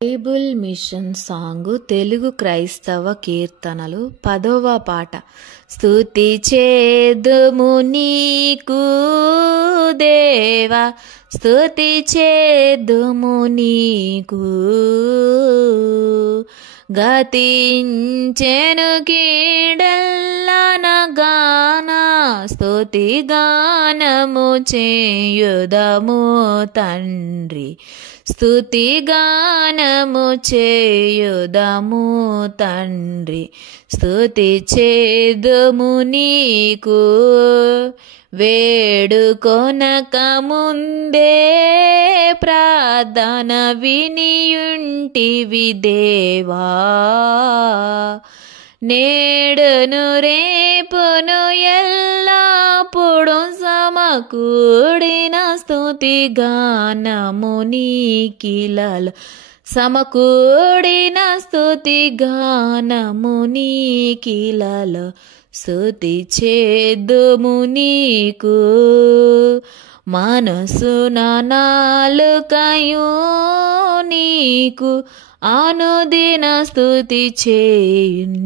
Bible machine song Telugu క్రైస్తవ కీర్తనలు 10వ పాట. స్తుతి చేదుము నీకు దేవా, స్తుతి చేదుము నీకు. గతించెను కీడెల్లన గాన, స్తుతి గానము చేయుదము తండ్రి. స్తుతి గానము చేయుదము తండ్రి. స్తుతి చేదుము నీకు. వేడుకొనక ముందే ప్రార్థన వినియుంటివి దేవా, నేడును రేపును ఎల్లప్పుడు సమకూడిన స్తుతి గానము నీకిలలో, సమకూడిన స్తుతి గానము నీకిలలో. స్తుతి చేదుము నీకు. మనసున నాలుకయు నీకు అనుదిన స్తుతి చేయున్.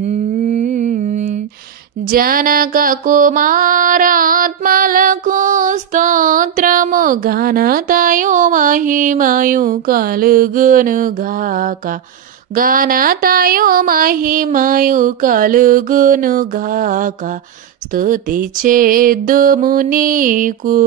జనక కుమారాత్మలకు స్తోత్రము, ఘనతయు మహిమయు కలుగునుగాక. ఘనతయు మహిమయు కలుగునుగాక. స్తుతి చేదుము నీకు.